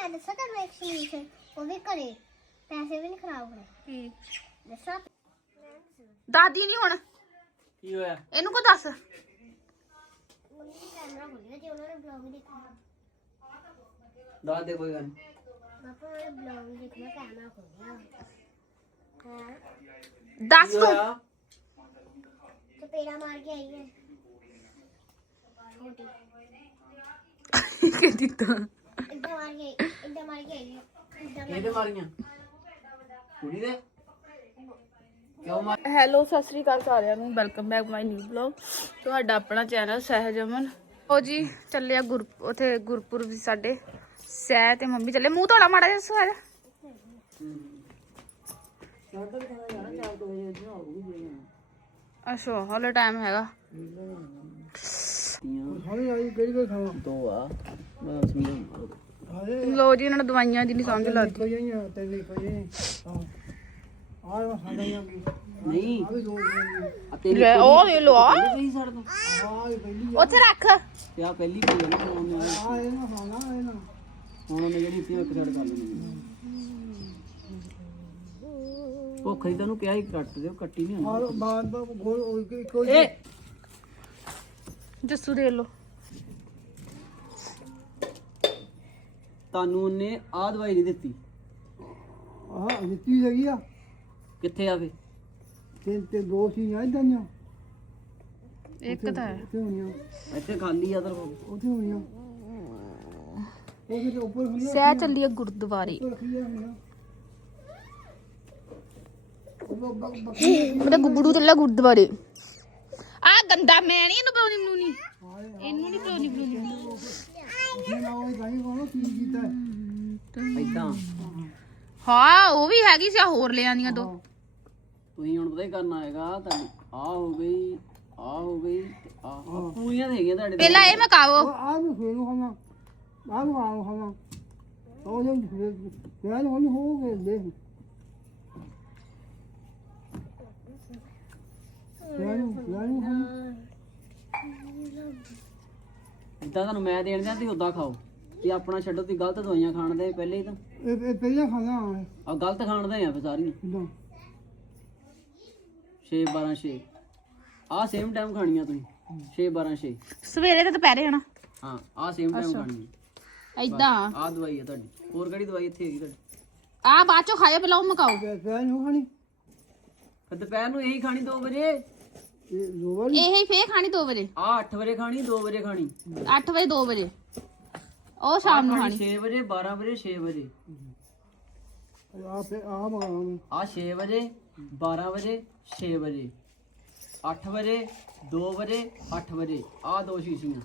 ਮੈਂ ਦੱਸਾਂ ਤੁਹਾਨੂੰ ਇੱਕ ਸੋਲੂਸ਼ਨ ਉਹ ਵੀ ਘਰੇ ਪੈਸੇ ਵੀ ਨਹੀਂ ਖਰਾਬ ਹੋਣੇ ਕੀ ਦੱਸਾਂ ਦਾਦੀ ਨਹੀਂ ਹੁਣ ਕੀ ਹੋਇਆ ਇਹਨੂੰ ਕੋ ਦੱਸ ਮੰਮੀ ਕੈਮਰਾ ਖੋਲਿਆ ਜੇ ਉਹਨਾਂ ਨੇ ਬਲੌਗ ਦੇਖਣਾ ਦੱਸ ਦੇ ਕੋਈ ਗੱਲ ਨੀ। ਪਾਪਾ ਉਹਨਾਂ ਨੇ ਬਲੌਗ ਦੇਖਣਾ ਕੈਮਰਾ ਖੋਲਿਆ ਹਾਂ ਦੱਸ ਕੀ ਤੂੰ ਹੋਇਆ ਚਪੇੜਾ ਮਾਰ ਕੇ ਆਈ ਹੈ ਛੋਟੀ ਕਿ ਦਿੱਤਾ ਇੱਦਾਂ ਮਾਰ ਕੇ ਇੱਦਾਂ ਮਾਰ ਕੇ ਆਈ ਇੱਦਾਂ ਮਾਰ ਇਹਦੇ ਮਾਰੀਆਂ? ਕੁੜੀ ਦੇ? ਕਿਉਂ ਮਾਰ ਹੈਲੋ ਸਤਿ ਸ੍ਰੀ ਅਕਾਲ ਸਾਰਿਆਂ ਨੂੰ। Welcome back my new blog ਤੁਹਾਡਾ ਆਪਣਾ ਚੈਨਲ ਸਹਿਜ ਅਮਨ। ਉਹ ਜੀ ਚੱਲਿਆ ਗੁਰ ਉਥੇ ਗੁਰਪੁਰਬ ਸਾਡੇ। ਸਹਿ ਤੇ ਮੰਮੀ ਚੱਲੇ। ਮੂੰਹ ਧੋਲਾ ਮਾੜਾ ਜਿਹਾ ਸਹਿਜ। ਅੱਛਾ ਹਲੇ ਟਾਈਮ ਹੈਗਾ। ਦੋ ਆ। ਮੈਂ ਸਮਝ ਲੋ ਜੀ ਇਹਨਾਂ ਨੂੰ ਦਵਾਈਆਂ ਦੀ ਨਹੀਂ। ਸਮਝ ਲੱਗਦੀ ਨਹੀਂ ਆ ਤੇਰੀ ਲੈ ਉਹ ਵੇ ਲੋ ਆ ਨਹੀਂ ਛੱਡ ਦੋ ਉੱਥੇ ਰੱਖ। ਤੇ ਆ ਪਹਿਲੀ ਕੋਈ ਨਾ ਉਹਨੇ ਹੁਣ ਉਹਨੇ ਜਿਹੜੀ ਉਹ ਇੱਕ ਸਾਈਡ ਕਰ ਲੈਣੀ ਭੁੱਖ ਹੀ ਤੈਨੂੰ ਕਿਹਾ ਹੀ ਕੱਟ ਦਿਓ ਕੱਟੀ ਨਹੀਂ ਹੁੰਦੀ। ਏ ਜੱਸੂ ਦੇ ਲੋ ਤੁਹਾਨੂੰ ਉਹਨੇ ਆ ਦਵਾਈ ਨਹੀਂ ਦਿੱਤੀ। ਆਹ ਦਿੱਤੀ ਹੈਗੀ ਆ। ਕਿੱਥੇ ਆਵੇ ਤੇ ਤੇ ਦੋ ਸੀ ਆ ਇਦਾਂ ਦੀਆਂ। ਇੱਕ ਤਾਂ ਹੈ। ਉੱਥੇ ਹੋਣੀਆਂ। ਇੱਥੇ ਖਾਲੀ ਆ ਤਾਂ ਉੱਥੇ ਹੋਣੀਆਂ। ਉਹ ਕਿਤੇ ਉੱਪਰ ਹੋਣੀਆਂ ਸਹਿ ਚੱਲੀ ਆ ਗੁਰਦੁਆਰੇ। ਉੱਪਰ ਹੋਣੀਆਂ। ਉਹ ਬਗ ਉਹਦਾ ਗੁੱਗੜੂ ਚੱਲਿਆ ਗੁਰਦੁਆਰੇ। ਆ ਗੰਦਾ ਮੈਂ ਨਹੀਂ ਇਹਨੂੰ ਪਿਉਣੀ ਨੂੰ ਨਹੀਂ ਇਹਨੂੰ ਨਹੀਂ ਪਿਉਣੀ ਪਿਉਣੀ ਜੀ ਨਾ ਉਹ ਗਾਈ ਕੋਲ ਕੀ ਕੀਤਾ ਹੈ? ਏਦਾਂ। ਹਾਂ ਉਹ ਵੀ ਹੈਗੀ ਸੀ ਆਹ ਹੋਰ ਲੈ ਆਂਦੀਆਂ ਦੋ। ਤੁਸੀਂ ਹੁਣ ਪਤਾ ਹੀ ਕਰਨਾ ਹੈਗਾ ਤੁਹਾਡੀ ਆ ਹੋ ਗਈ ਆ ਹੋ ਗਈ ਤੇ ਆ ਆਹ ਪੂਰੀਆਂ ਤਾਂ ਹੈਗੀਆਂ ਤੁਹਾਡੇ ਪਹਿਲਾਂ ਇਹ ਮਕਾਵੋ ਉਹ ਆ ਨੂੰ ਫੇਰ ਖਾਣਾ ਆ ਨੂੰ ਆਉਂ ਖਾਣਾ ਉਹ ਜੇ ਫੇਰ ਨੂੰ ਹੋ ਗਏ ਦੇ ਫੇਰ ਨੂੰ ਖਾਣਾ ਜਿੱਦਾਂ ਤੁਹਾਨੂੰ ਮੈਂ ਦੇਣ ਦਿਆਂ ਤੁਸੀਂ ਉਦਾਂ ਖਾਓ। ਤੇ ਆਪਣਾ ਛੱਡੋ ਤੁਸੀਂ ਗਲਤ ਦਵਾਈਆਂ ਖਾਣ ਦੇ ਪਹਿਲੇ ਹੀ ਤਾਂ। ਇਹ ਇਹ ਪਹਿਲਾਂ ਖਾਣਾ ਹੈ ਆ ਗਲਤ ਖਾਣ ਦੇ ਆ ਫੇ ਸਾਰੀਆਂ। ਇਦਾਂ 6 12 6 ਆ ਸੇਮ ਟਾਈਮ ਖਾਣੀਆਂ ਤੁਸੀਂ। 6 12 6 ਸਵੇਰੇ ਤੇ ਦੁਪਹਿਰੇ ਹਨਾ ਹਾਂ ਆ ਸੇਮ ਟਾਈਮ ਖਾਣੀਆਂ ਐਦਾਂ ਆ। ਦਵਾਈ ਹੈ ਤੁਹਾਡੀ। ਹੋਰ ਕਿਹੜੀ ਦਵਾਈ ਇੱਥੇ ਹੈਗੀ ਤੁਹਾਡੀ? ਆ ਬਾਅਦ ਚੋਂ ਖਾਇਓ ਪਹਿਲਾਂ ਉਹ ਮਕਾਓ। ਫੇਰ ਨੂੰ ਖਾਣੀ? ਫਿਰ ਦੁਪਹਿਰ ਨੂੰ ਇਹੀ ਖਾਣੀ 2 ਵਜੇ? ਇਹ ਲੋਵਰ ਇਹ ਹੀ ਫੇਰ ਖਾਣੀ 2 ਵਜੇ। ਆ 8 ਵਜੇ ਖਾਣੀ 2 ਵਜੇ ਖਾਣੀ। 8 ਵਜੇ 2 ਵਜੇ। ਉਹ ਸ਼ਾਮ ਨੂੰ ਖਾਣੀ 6 ਵਜੇ 12 ਵਜੇ 6 ਵਜੇ। ਆ ਫੇ ਆ ਮਗਾਉਂ ਆ 6 ਵਜੇ 12 ਵਜੇ 6 ਵਜੇ। 8 ਵਜੇ 2 ਵਜੇ 8 ਵਜੇ। ਆ ਦੋ ਸ਼ੀਸ਼ੀਆਂ।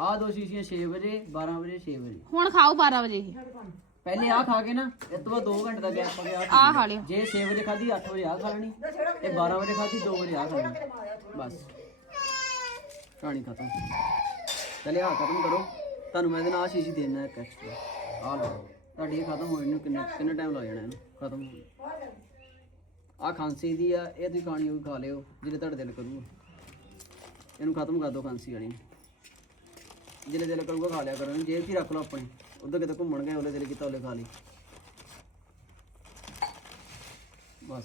ਆ ਦੋ ਸ਼ੀਸ਼ੀਆਂ 6 ਵਜੇ 12 ਵਜੇ 6 ਵਜੇ। ਹੁਣ ਖਾਓ 12 ਵਜੇ। ਇਹ ਪਹਿਲੇ ਆ ਖਾ ਕੇ ਨਾ ਇਸ ਤੋਂ ਬਾਅਦ 2 ਘੰਟੇ ਦਾ ਗੈਪ ਪਾ ਕੇ ਆ ਖਾ ਲਿਓ। ਜੇ 6 ਵਜੇ ਖਾਧੀ 8 ਵਜੇ ਆ ਖਾ ਲੈਣੀ। ਤੇ 12 ਵਜੇ ਖਾਧੀ 2 ਵਜੇ ਆ ਖਾਣੀ ਬਸ। ਕਹਾਣੀ ਖਤਮ। ਚਲੇ ਆ ਖਤਮ ਕਰੋ। ਤੁਹਾਨੂੰ ਮੈਂ ਇਹਦੇ ਨਾਲ ਆਹ ਸ਼ੀਸ਼ੀ ਦੇਣਾ ਇੱਕ ਐਕਸਟਰਾ ਆ ਲਓ। ਤੁਹਾਡੀ ਇਹ ਖਤਮ ਹੋਣ ਨੂੰ ਕਿੰਨੇ ਕਿੰਨਾ ਟਾਈਮ ਲੱਗ ਜਾਣਾ ਇਹਨੂੰ? ਖਤਮ ਹੋਣ ਆ ਖਾਂਸੀ ਦੀ ਆ ਇਹ ਤੁਸੀਂ ਖਾਣੀ ਹੋਈ ਖਾ ਲਿਓ ਜਿਹੜੇ ਤੁਹਾਡਾ ਦਿਲ ਕਰੂਗਾ। ਇਹਨੂੰ ਖਤਮ ਕਰ ਦਿਓ ਖਾਂਸੀ ਵਾਲੀ ਨੂੰ। ਜਿਹੜੇ ਦਿਲ ਕਰੂਗਾ ਖਾ ਲਿਆ ਕਰੋ। 'ਚ ਹੀ ਰੱਖ ਲਓ ਆਪਣੇ। ਉਧਰ ਕਿਤੇ ਘੁੰਮਣ ਗਏ ਉਹਲੇ ਦਿਲ ਕੀਤਾ ਉਹਲੇ ਖਾ ਲਈ ਬਸ।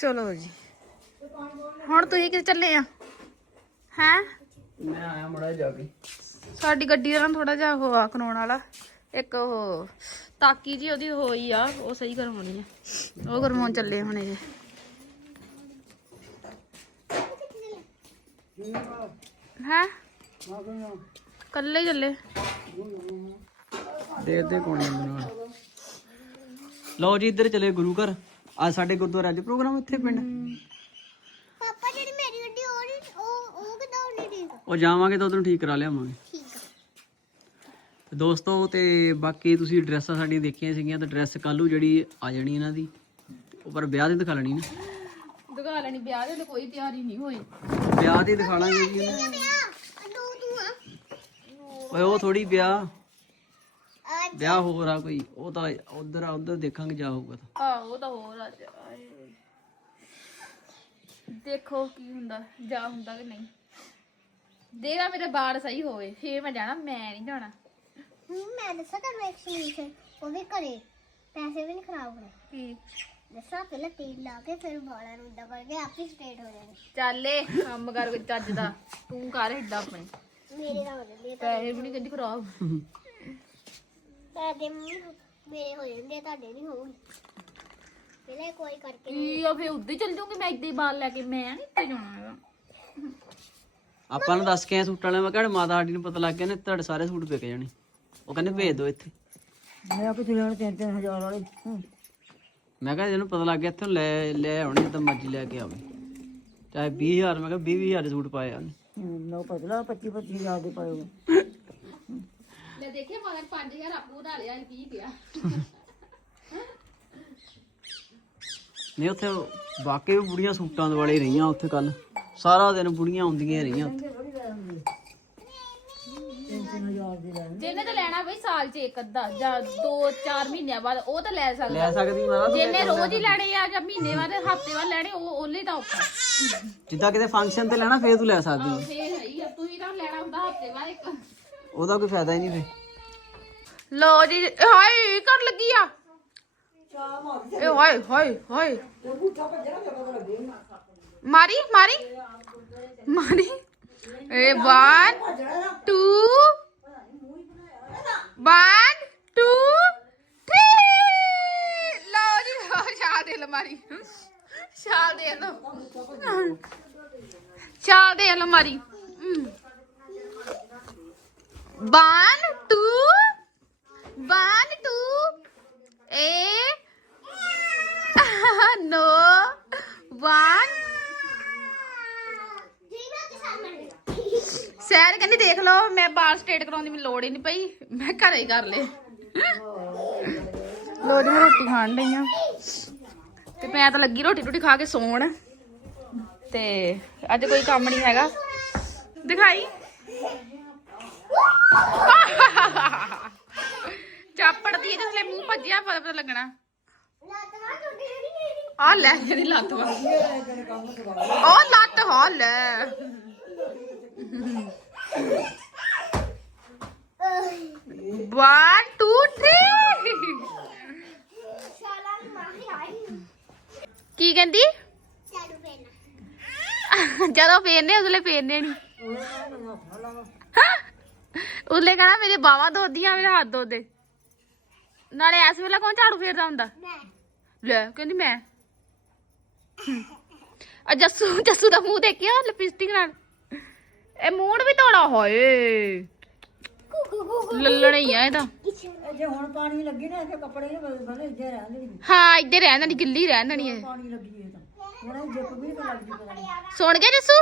ਚਲੋ ਜੀ। ਹੁਣ ਤੁਸੀਂ ਕਿੱਥੇ ਚੱਲੇ ਆ? ਹੈ? ਮੈਂ ਆਇਆ ਮੜਾ ਜਾ ਕੇ। ਸਾਡੀ ਗੱਡੀ ਦਾ ਨਾ ਥੋੜਾ ਜਿਹਾ ਉਹ ਆ ਕਰਾਉਣ ਵਾਲਾ। ਇੱਕ ਉਹ ਤਾਕੀ ਜੀ ਉਹਦੀ ਹੋਈ ਆ ਉਹ ਸਹੀ ਕਰਵਾਉਣੀ ਆ। ਉਹ ਕਰਵਾਉਣ ਚੱਲੇ ਹੁਣ ਇਹ। ਹੈ? ਕੱਲੇ ਚੱਲੇ। ਦੇ ਦੇ ਕੋਣੇ ਨਾਲ ਲਓ ਜੀ ਇੱਧਰ ਚਲੇ ਗੁਰੂ ਘਰ। ਅੱਜ ਸਾਡੇ ਗੁਰਦੁਆਰੇ ਅੱਜ ਪ੍ਰੋਗਰਾਮ ਇੱਥੇ ਪਿੰਡ। ਪਾਪਾ ਜਿਹੜੀ ਮੇਰੀ ਗੱਡੀ ਉਹ ਉਹ ਉਹ ਕਿਦਾਂ ਹੋਣੀ ਠੀਕ ਉਹ ਜਾਵਾਂਗੇ ਤਾਂ ਉਧਰੋਂ ਠੀਕ ਕਰਾ ਲਿਆਵਾਂਗੇ। ਆ ਤੇ ਦੋਸਤੋ ਤੇ ਬਾਕੀ ਤੁਸੀਂ ਡਰੈਸਾਂ ਸਾਡੀਆਂ ਦੇਖੀਆਂ ਸੀਗੀਆਂ ਤੇ ਡਰੈਸ ਕੱਲੂ ਜਿਹੜੀ ਆ ਜਾਣੀ ਇਹਨਾਂ ਦੀ। ਉਹ ਪਰ ਵਿਆਹ ਦੀ ਦਿਖਾ ਲੈਣੀ ਨਾ। ਦਿਖਾ ਲੈਣੀ ਵਿਆਹ ਦੇ ਤੇ ਕੋਈ ਤਿਆਰੀ ਨਹੀਂ ਹੋਈ। ਵਿਆਹ ਦੀ ਦਿਖਾ ਲਾਂਗੇ ਜੀ ਇਹਨੂੰ ਆ ਓਏ ਉਹ ਥੋੜੀ ਵਿਆਹ। ਵਿਆਹ ਹੋ ਰਿਹਾ ਕੋਈ। ਉਹ ਤਾਂ ਉਧਰ ਆ ਉਧਰ ਦੇਖਾਂਗੇ ਜਾ ਹੋਊਗਾ ਤਾਂ। ਆਹ ਉਹ ਤਾਂ ਹੋਰ ਅੱਜ ਆਏ। ਦੇਖੋ ਕੀ ਹੁੰਦਾ ਜਾ ਹੁੰਦਾ ਕਿ ਨਹੀਂ। ਦੇਗਾ ਮੇਰੇ ਬਾਲ ਸਹੀ ਹੋਵੇ ਫੇਰ ਮੈਂ ਜਾਣਾ ਮੈਂ ਨਹੀਂ ਜਾਣਾ। ਹੂੰ ਮੈਂ ਦੱਸਾਂ ਤੁਹਾਨੂੰ ਇੱਕ ਸੋਲੂਸ਼ਨ ਉਹ ਵੀ ਕਰੇ ਪੈਸੇ ਵੀ ਨਹੀਂ ਖਰਾਬ ਹੋਣੇ। ਕੀ? ਦੱਸਾਂ ਪਹਿਲਾਂ ਤੇਲ ਲਾ ਕੇ ਫਿਰ ਵਾਲਾਂ ਨੂੰ ਇਦਾਂ ਕਰਕੇ ਆਪੇ ਸਟ੍ਰੇਟ ਹੋ ਜਾਣੇ। ਚੱਲੇ ਕੰਮ ਕਰ ਕੋਈ ਚੱਜ ਦਾ। ਤੂੰ ਕਰ ਏਦਾਂ ਆਪਣੇ। ਮੇਰੇ ਦਾ ਹੋ ਜਾਂਦੇ ਆ ਪੈਸੇ ਵੀ ਨਹੀਂ ਕਹਿੰਦੀ ਖਰਾਬ। ਤੁਹਾਡੇ ਮੂੰਹ ਮੇਰੇ ਹੋ ਜਾਂਦੇ ਆ, ਤੁਹਾਡੇ ਨਹੀਂ ਹੋਣਗੇ ਪਹਿਲਾਂ ਕੋਈ ਕਰਕੇ ਕੀ ਆ ਫੇ ਉੱਧੇ ਚੱਲ ਜਾਊਂਗੀ? ਮੈਂ ਇੱਦਾਂ ਹੀ ਬਾਲ ਲੈ ਕੇ ਮੈਂ ਨਹੀਂ ਤੇ ਜਾਣਾ ਹੈਗਾ। ਆਪਾਂ ਨੂੰ ਦੱਸ ਕੇ ਆਏ ਸੂਟਾਂ ਵਾਲੇ ਮੈਂ ਕਿਹਾ ਮਾਤਾ ਸਾਡੀ ਨੂੰ ਪਤਾ ਲੱਗ ਗਿਆ ਨੇ ਤੁਹਾਡੇ ਸਾਰੇ ਸੂਟ ਵਿਕ ਜਾਣੇ। ਉਹ ਕਹਿੰਦੇ ਭੇਜ ਦਿਓ ਇੱਥੇ। ਮੈਂ ਕਿਤੇ ਲੈਣ 3-3000 ਵਾਲੇ। ਹੂੰ ਮੈਂ ਕਿਹਾ ਇਹਨੂੰ ਪਤਾ ਲੱਗ ਗਿਆ ਇੱਥੋਂ ਲੈ ਲੈ ਆਉਣੇ ਤਾਂ ਮਰਜ਼ੀ ਲੈ ਕੇ ਆਵੇ। ਚਾਹੇ 20000 ਮੈਂ ਕਿਹਾ 20000 ਦੇ ਸੂਟ ਪਾਏ ਆ ਨੋ ਪਤਲਾ 25-25000 ਦੇ ਪਾਏ ਮੈਂ ਦੇਖਿਆ ਮਾਰਨ 5000 ਆਪੂ ਦਾ ਲਿਆ ਕੀ ਗਿਆ ਨਹੀਂ ਉੱਥੇ ਵਾਕਈ ਵੀ ਬੁੜੀਆਂ ਸੂਟਾਂ ਦੇ ਵਾਲੇ ਰਹੀਆਂ ਉੱਥੇ ਕੱਲ ਸਾਰਾ ਦਿਨ ਬੁੜੀਆਂ ਆਉਂਦੀਆਂ ਰਹੀਆਂ ਉੱਥੇ। 3-3000 ਦੇ ਲੈਣ ਜਿਹਨੇ ਤਾਂ ਲੈਣਾ ਬਈ ਸਾਲ 'ਚ ਇੱਕ ਅੱਧਾ ਜਾਂ 2-4 ਮਹੀਨਿਆਂ ਬਾਅਦ ਉਹ ਤਾਂ ਲੈ ਸਕਦਾ। ਲੈ ਸਕਦੀ ਤੂੰ ਜਿਹਨੇ ਰੋਜ਼ ਹੀ ਲੈਣੇ ਆ ਜਾਂ ਮਹੀਨੇ ਬਾਅਦ ਹਫ਼ਤੇ ਬਾਅਦ ਲੈਣੇ ਉਹ ਉਹਲੇ ਤਾਂ ਔਖਾ। ਜਿੱਦਾਂ ਕਿਤੇ ਫੰਕਸ਼ਨ ਤੇ ਲੈਣਾ ਫੇਰ ਤੂੰ ਲੈ ਸਕਦੀ। ਹੈ। ਫੇਰ ਹੈ ਹੀ ਆ। ਤੁਸੀਂ ਤਾਂ ਲੈਣਾ ਹੁੰਦਾ ਹਫ਼ਤੇ ਬਾਅਦ ਇੱਕ। ਉਹਦਾ ਕੋਈ ਫਾਇਦਾ ਹੀ ਨਹੀਂ ਫੇ ਲੋ ਜੀ ਹਾਏ ਕਰ ਲੱਗੀ ਆ। ਏ ਹਾਏ ਹਾਏ ਹਾਏ। ਮਾਰੀ ਮਾਰੀ। ਮਾਰੀ। ਏ 1 2 1 2 3 ਲਓ ਜੀ ਲਓ ਛਾਲ ਦੇ ਲਓ ਮਾਰੀ ਦੇ ਲਓ ਛਾਲ ਦੇ ਲਓ 1 2 1 2 ਏ no one ਸੈਰ ਕਹਿੰਦੀ ਦੇਖ ਲਓ, ਮੈਂ ਬਾਲ ਸਟੇਟ ਕਰਾਉਣ ਦੀ ਮੈਨੂੰ ਲੋੜ ਹੀ ਨਹੀਂ ਪਈ। ਮੈਂ ਘਰੇ ਹੀ ਕਰ ਲਏ। ਲੋੜ ਮੈਂ ਰੋਟੀ ਖਾਣ ਡਈ ਆ। ਤੇ ਮੈਂ ਤਾਂ ਲੱਗੀ ਰੋਟੀ ਰੋਟੀ ਖਾ ਕੇ ਸੌਣ। ਤੇ ਅੱਜ ਕੋਈ ਕੰਮ ਨਹੀਂ ਹੈਗਾ। ਦਿਖਾਈ। ਚਾਪੜਦੀ ਹੈ ਜਿਸਲੇ ਮੂੰਹ ਭੱਜਿਆ, ਪਤਾ ਪਤਾ ਲੱਗਣਾ। ਆ ਲੈ, ਇਹਦੀ ਲੱਤ ਵਾ ਉਹ ਲੱਤ ਹੋ ਲੈ। One, two, three. ਕੀ ਕਹਿੰਦੀ? ਜਦੋਂ ਫੇਰਨੇ ਉਸਲੇ ਫੇਰਨੇ ਨਹੀਂ ਉਸਲੇ ਕਹਣਾ ਮੇਰੇ ਬਾਵਾ ਧੋਦੀਆਂ ਮੇਰੇ ਹੱਥ ਧੋਦੇ ਨਾਲੇ ਇਸ ਵੇਲੇ ਕੌਣ ਝਾੜੂ ਫੇਰਦਾ ਹੁੰਦਾ? ਲੈ ਕਹਿੰਦੀ ਮੈਂ। ਆ ਜੱਸੂ ਜੱਸੂ ਦਾ ਮੂੰਹ ਦੇਖਿਆ ਲਿਪਸਟਿਕ ਨਾਲ? ਇਹ ਮੂਡ ਵੀ ਤੋੜਾ ਹੋਏ। ਲੱਲਣ ਹੀ ਆ ਇਹਦਾ ਜੇ ਹੁਣ ਪਾਣੀ ਲੱਗੀ ਨਾ ਤੇ ਕੱਪੜੇ ਨੇ ਇੱਥੇ ਰਹਿ ਜਾਣਗੇ ਹਾਂ ਇੱਧਰ ਰਹਿਣ ਦੇਣੀ ਗਿੱਲੀ ਰਹਿਣ ਦੇਣੀ ਇਹ। ਪਾਣੀ ਲੱਗੀ ਤਾਂ। ਇਹ ਜਿੱਪ ਵੀ ਤਾਂ ਲੱਗ ਜੂ ਪਤਾ ਨਹੀਂ ਸੁਣ ਗਿਆ ਜੱਸੂ?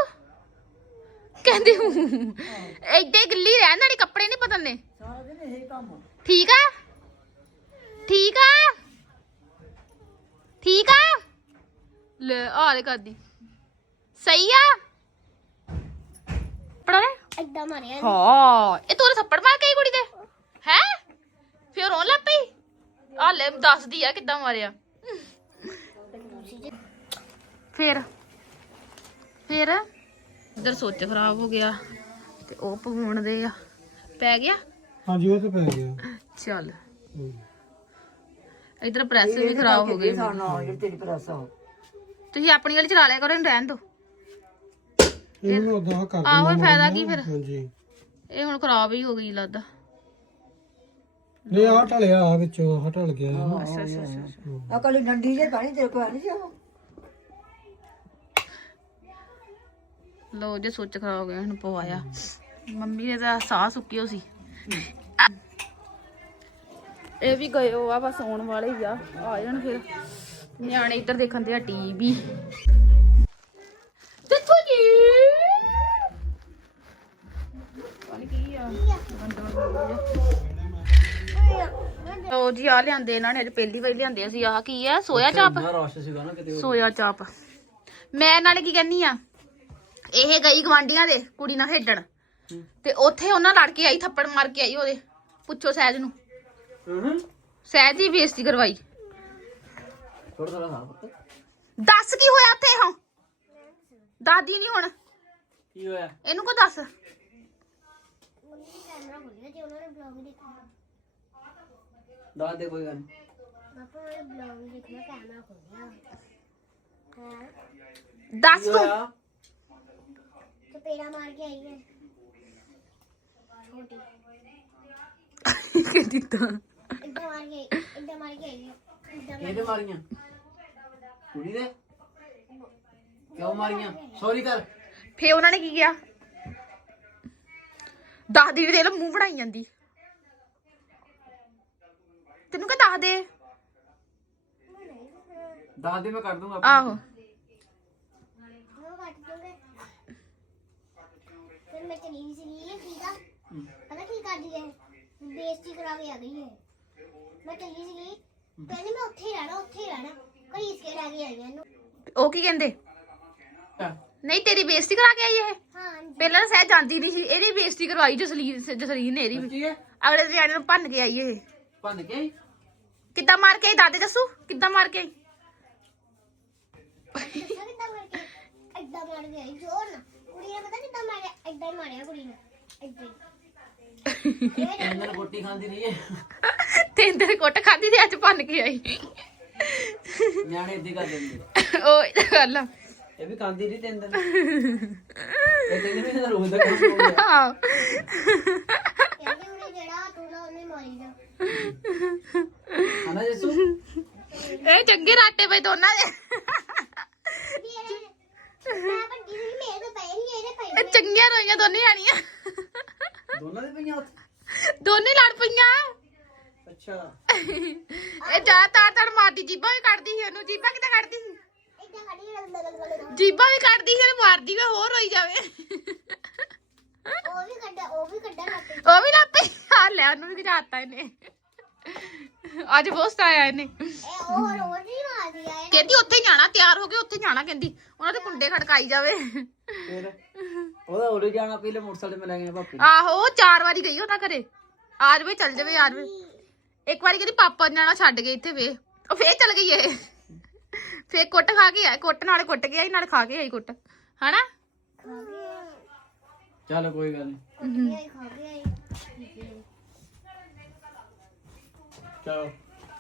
ਕਹਿੰਦੀ ਹੀ ਗਿੱਲੀ ਰਹਿਣ ਦੇਣੀ ਕੱਪੜੇ ਨਹੀਂ ਬਦਲਨੇ ਸਾਰਾ ਦਿਨ ਇਹੀ ਕੰਮ। ਠੀਕ ਆ? ਠੀਕ ਆ? ਠੀਕ ਆ? ਲੈ ਆ ਲੈ ਕਰਦੀ। ਸਹੀ ਆ? ਪੜਾ ਲੈ ਏਦਾਂ ਮਾਰਿਆ ਹਾਂ ਇਹ ਤੂੰ ਥੱਪੜ ਮਾਰ ਕੇ ਆਈ ਕੁੜੀ ਦੇ? ਹੈ? ਫਿਰ ਰੋਣ ਲੱਗ ਪਈ? ਆ ਲੈ ਦੱਸਦੀ ਆ ਕਿੱਦਾਂ ਮਾਰਿਆ। ਫਿਰ ਫਿਰ ਇਧਰ ਸੋਚ ਖਰਾਬ ਹੋ ਗਿਆ ਤੇ ਉਹ ਪਵਾਉਣ ਦੇ ਆ। ਪੈ ਗਿਆ? ਹਾਂਜੀ ਉਹ ਤਾਂ ਪੈ ਗਿਆ। ਚੱਲ। ਇਧਰ ਪ੍ਰੈਸ ਵੀ ਖਰਾਬ ਹੋ ਗਈ ਨਾ। ਤੇਰੀ ਪ੍ਰੈਸ ਤੁਸੀਂ ਆਪਣੀ ਵਾਲੀ ਚਲਾ ਲਿਆ ਕਰੋ ਇਹਨੂੰ ਰਹਿਣ ਦਿਓ। ਇਹਨੂੰ ਉਦਾਂ ਕਰ ਆਹੋ ਫਾਇਦਾ ਕੀ ਫਿਰ? ਹਾਂਜੀ। ਇਹ ਹੁਣ ਖਰਾਬ ਹੀ ਹੋ ਗਈ ਲੱਗਦਾ ਨਹੀਂ ਆ ਢਲਿਆ ਆ ਵਿੱਚੋਂ ਆ ਢਲ ਗਿਆ। ਅੱਛਾ ਅੱਛਾ ਅੱਛਾ ਆ ਕੱਲੀ ਡੰਡੀ ਜੇ ਪਾਣੀ ਤੇਰੇ ਕੋਲ ਨਹੀਂ ਜਾਓ ਲੋ ਜੇ ਸੁੱਚ ਖਰਾਬ ਹੋ ਗਿਆ ਇਹਨੂੰ ਪਵਾਇਆ। ਮੰਮੀ ਨੇ ਤਾਂ ਸਾਹ ਸੁੱਕੀ ਹੋ ਸੀ। ਇਹ ਵੀ ਗਏ ਹੋ ਆ ਬਸ ਆਉਣ ਵਾਲੇ ਹੀ ਆ ਆ ਜਾਣ ਫਿਰ। ਨਿਆਣੇ ਇੱਧਰ ਦੇਖਣ ਤੇ ਆ ਟੀਵੀ ਦੇਖੋ ਜੀ ਪਾਣੀ ਕੀ ਆ ਲੋ ਜੀ ਆ ਲਿਆਂਦੇ ਇਹਨਾਂ ਨੇ ਅੱਜ ਪਹਿਲੀ ਵਾਰੀ ਲਿਆਂਦੇ ਸੀ ਆਹ ਕੀ ਆ ਸੋਇਆ ਚਾਪ? ਬੜਾ ਰਸ਼ ਸੀਗਾ ਨਾ ਕਿਤੇ ਸੋਇਆ ਚਾਪ। ਮੈਂ ਨਾਲੇ ਕੀ ਕਹਿੰਨੀ ਆ ਇਹ ਗਈ ਗਵਾਂਡੀਆਂ ਦੇ ਕੁੜੀ ਨਾਲ ਖੇਡਣ। ਤੇ ਉੱਥੇ ਉਹਨਾਂ ਲੜ ਕੇ ਆਈ ਥੱਪੜ ਮਾਰ ਕੇ ਆਈ ਉਹਦੇ ਪੁੱਛੋ ਸਹਿਜ ਨੂੰ। ਹੂੰ ਸਹਿਜ ਦੀ ਬੇਇੱਜ਼ਤੀ ਕਰਵਾਈ। ਥੋੜਾ ਥੋੜਾ ਸਾਹ ਪੁੱਤ ਦੱਸ ਕੀ ਹੋਇਆ ਉੱਥੇ ਹਾਂ ਦਾਦੀ ਨਹੀਂ ਹੁਣ। ਕੀ ਹੋਇਆ? ਇਹਨੂੰ ਕੋ ਦੱਸ। ਮੰਮੀ ਨੇ ਕੈਮਰਾ ਖੋਲਿਆ ਤੇ ਉਹਨਾਂ ਨੇ ਬਲੌਗ ਦੇਖਣਾ ਦੱਸ ਦੇ ਕੋਈ ਗੱਲ। ਨੀ। ਪਾਪਾ ਨੇ ਬਲੌਗ ਦੇਖਣਾ ਕੈਮਰਾ ਖੋਲਿਆ ਹਾਂ? ਦੱਸ ਕੀ ਤੂੰ। ਹੋਇਆ? ਚਪੇੜਾ ਮਾਰ ਕੇ ਆਈ ਹੈ। ਛੋਟੀ। ਕਹਿੰਦੀ ਤਾਂ ਇੱਦਾਂ ਮਾਰ ਕੇ ਇੱਦਾਂ ਮਾਰ ਕੇ ਆਈ ਹੈ। ਇੱਦਾਂ ਕਿਹਦੇ ਮਾਰੀਆਂ? ਕੁੜੀ ਦੇ? ਕਿਉਂ ਮਾਰੀਆਂ? ਸੌਰੀ ਕਰ। ਫੇ ਉਹਨਾਂ ਨੇ ਕੀ ਕਿਹਾ? ਦਾਦੀ ਵੀ ਦੇ ਲੋ ਮੂੰਹ ਬਣਾਈ ਜਾਂਦੀ। ਤੈਨੂੰ ਕਹ ਦੱਸ ਦੇ ਦੱਸ ਦੇ ਮੈਂ ਕਰ ਦੂੰਗਾ ਆਹੋ ਉਹ ਕੱਟ ਦੋਗੇ ਫਿਰ ਮੈਂ ਚਲੀ ਗਈ ਸੀਗੀ ਠੀਕ ਆ ਪਤਾ ਕੀ ਕਰਦੀ ਹੈ ਬੇਇੱਜ਼ਤੀ ਕਰਾ ਕੇ ਆ ਗਈ ਹੈ ਮੈਂ ਚਲੀ ਸੀਗੀ ਕਹਿੰਦੀ ਮੈਂ ਉੱਥੇ ਹੀ ਰਹਿਣਾ ਉੱਥੇ ਹੀ ਰਹਿਣਾ ਕਈ ਇਸਕੇ ਰਹਿ ਕੇ ਆਈ ਇਹਨੂੰ ਉਹ ਕੀ ਕਹਿੰਦੇ ਨਹੀਂ ਤੇਰੀ ਬੇਇੱਜ਼ਤੀ ਕਰਾ ਕੇ ਆਈ ਇਹ ਹਾਂ ਪਹਿਲਾਂ ਤਾਂ ਸਹਿ ਜਾਂਦੀ ਨਹੀਂ ਸੀ ਇਹਦੀ ਬੇਇੱਜ਼ਤੀ ਕਰਵਾਈ ਜਸਲੀਨ ਜਸਲੀਨ ਨੇ ਇਹਦੀ ਵੀ ਕੀ ਹੈ ਅਗਲੇ ਦਿਨ ਨੂੰ ਭੰਨ ਕੇ ਆਈ ਇਹ ਭੰਨ ਕੇ ਆਈ? ਕਿੱਦਾਂ ਮਾਰ ਕੇ ਆਈ? ਦਾਦੇ ਦੱਸੂ ਕਿੱਦਾਂ ਮਾਰ ਕੇ ਆਈ? ਦੱਸਾਂ ਕਿੱਦਾਂ ਮਾਰ ਕੇ ਮਾਰ ਆਈ? ਜ਼ੋਰ ਨਾਲ। ਕੁੜੀ ਨੇ ਪਤਾ ਕਿੱਦਾਂ ਮਾਰਿਆ ਏਦਾਂ ਹੀ ਮਾਰਿਆ ਕੁੜੀ ਨੇ ਏਦਾਂ ਹੀ। ਇਹ ਅੰਦਰ ਰੋਟੀ ਖਾਂਦੀ ਰਹੀ ਹੈ। ਤਿੰਨ ਦਿਨ ਕੁੱਟ ਖਾਦੀ ਤੇ ਅੱਜ ਭੰਨ ਕੇ ਆਈ। ਨਿਆਣੇ ਇੱਦੀ ਕਰ ਦਿੰਦੇ ਉਹ ਇਹ ਤਾਂ ਗੱਲ ਆ। ਇਹ ਵੀ ਖਾਂਦੀ ਰਹੀ ਤਿੰਨ ਦਿਨ। ਇਹ ਤਿੰਨ ਦਿਨ ਦਾ ਰੋਜ਼ ਦਾ ਕੰਮ ਹੋ ਗਿਆ। ਆਹੋ। ਕਹਿੰਦੀ ਉਹਨੇ ਜਿਹੜਾ ਤੂੰ ਨਾ ਉਹਨੇ ਮਾਰੀ ਜਾ ਹਨਾ ਜਸੂ ਇਹ ਚੰਗੇ ਰਾਟੇ ਪਏ ਦੋਨਾਂ ਦੇ ਵੀ ਇਹਨੇ ਮੈਂ ਵੱਡੀ ਸੀ ਮੇਰੇ ਤੋਂ ਪਏ ਨਹੀਂ ਇਹਦੇ ਪਏ ਇਹ ਚੰਗੀਆਂ ਰੋਈਆਂ ਦੋਨੇ ਆਣੀਆਂ ਦੋਨਾਂ ਦੇ ਪਈਆਂ ਉੱਥੇ ਦੋਨੇ ਲੜ ਪਈਆਂ ਅੱਛਾ ਇਹ ਜਾ ਤਾਰ ਤਾਰ ਮਾਰਦੀ ਜੀਬਾਂ ਵੀ ਕੱਢਦੀ ਸੀ ਉਹਨੂੰ ਜੀਬਾਂ ਕਿੱਦਾਂ ਕੱਢਦੀ ਸੀ ਏਦਾਂ ਖੜੀ ਲੱਗ ਲੱਗ ਲੱਗ ਜੀਬਾਂ ਵੀ ਕੱਢਦੀ ਸੀ ਉਹਨੂੰ ਮਾਰਦੀ ਵੀ ਹੋਰ ਰੋਈ ਜਾਵੇ ਉਹ ਵੀ ਕੱਢਾ ਉਹ ਵੀ ਕੱਢਾ ਲੱਗ ਉਹ ਵੀ ਲੱਪੇ ਆ ਲੈ ਉਹਨੂੰ ਵੀ ਗਜਾਤਾ ਇਹਨੇ। ਅੱਜ ਬਹੁਤ ਆਇਆ ਇਹਨੇ। ਇਹ ਉਹ ਰੋਜ਼ ਹੀ ਮਾਰਦੀ ਆ ਇਹ ਕਹਿੰਦੀ ਉੱਥੇ ਜਾਣਾ ਤਿਆਰ ਹੋ ਕੇ ਉੱਥੇ ਜਾਣਾ ਕਹਿੰਦੀ। ਉਹਨਾਂ ਦੇ ਕੁੰਡੇ ਖੜਕਾਈ ਜਾਵੇ। ਫਿਰ ਉਹਦਾ ਉਰੇ ਜਾਣਾ ਪਹਿਲੇ ਮੋਟਰਸਾਈਕਲ ਤੇ ਮੈਂ ਲੈ ਗਿਆ ਭਾਪੀ ਆਹੋ ਉਹ ਚਾਰ ਵਾਰੀ ਗਈ ਉਹਨਾਂ ਘਰੇ। ਆ ਜਾਵੇ ਚੱਲ ਜਾਵੇ ਆ ਜਾਵੇ। ਇੱਕ ਵਾਰੀ ਕਹਿੰਦੀ ਪਾਪਾ ਜਾਣਾ ਛੱਡ ਗਏ ਇੱਥੇ ਵੇ ਉਹ ਫੇਰ ਚੱਲ ਗਈ ਇਹ। ਫੇਰ ਕੁੱਟ ਖਾ ਕੇ ਆਏ ਕੁੱਟ ਨਾਲੇ ਕੁੱਟ ਕੇ ਆਈ ਨਾਲੇ ਖਾ ਕੇ ਆਈ ਕੁੱਟ। ਹਨਾ? ਖਾ ਗਿਆ ਚੱਲ ਕੋਈ ਗੱਲ ਨਹੀਂ ਇਹ ਖਾ ਗਿਆ ਇਹ ਚਲੋ।